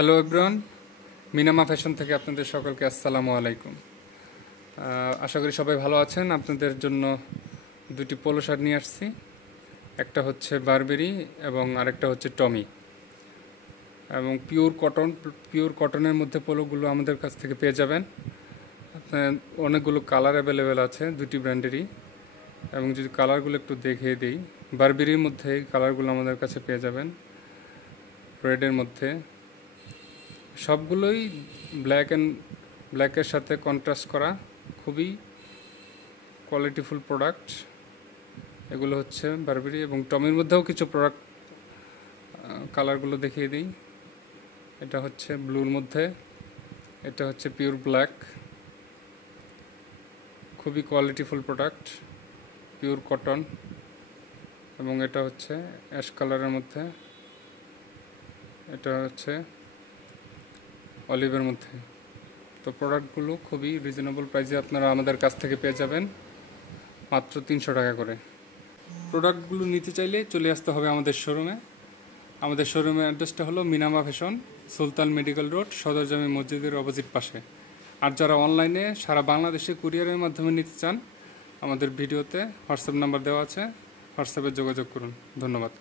Hello everyone, মিনামা fashion থেকে আপনাদের সকলকে আসসালামু আলাইকুম। আশা করি সবাই ভালো আছেন। আপনাদের জন্য দুটি পোলো শার্ট নিয়ে আসছি। একটা হচ্ছে বারবেরি এবং আরেকটা হচ্ছে টমি, এবং পিওর কটনের মধ্যে পোলোগুলো আমাদের কাছ থেকে পেয়ে যাবেন। আপনার অনেকগুলো কালার অ্যাভেলেবেল আছে দুটি ব্র্যান্ডেরই, এবং যদি কালারগুলো একটু দেখিয়ে দিই, বারবেরির মধ্যে কালারগুলো আমাদের কাছে পেয়ে যাবেন, রেডের মধ্যে সবগুলোই ব্ল্যাকের সাথে কন্ট্রাস্ট করা, খুবই কোয়ালিটিফুল প্রোডাক্ট। এগুলো হচ্ছে বারবেরি, এবং টমির মধ্যেও কিছু প্রোডাক্ট কালারগুলো দেখিয়ে দিই। এটা হচ্ছে ব্লুর মধ্যে, এটা হচ্ছে পিওর ব্ল্যাক, খুবই কোয়ালিটিফুল প্রোডাক্ট, পিওর কটন। এবং এটা হচ্ছে অ্যাশ কালারের মধ্যে, এটা হচ্ছে অলিভের মধ্যে। তো প্রোডাক্টগুলো খুবই রিজনেবল প্রাইসে আপনারা আমাদের কাছ থেকে পেয়ে যাবেন, মাত্র 300 টাকা করে। প্রোডাক্টগুলো নিতে চাইলে চলে আসতে হবে আমাদের শোরুমে। আমাদের শোরুমের অ্যাড্রেসটা হলো মিনামা ফ্যাশন, সুলতান মেডিকেল রোড, সদর জামে মসজিদের অপোজিট পাশে। আর যারা অনলাইনে সারা বাংলাদেশে কুরিয়ারের মাধ্যমে নিতে চান, আমাদের ভিডিওতে হোয়াটসঅ্যাপ নাম্বার দেওয়া আছে, হোয়াটসঅ্যাপে যোগাযোগ করুন। ধন্যবাদ।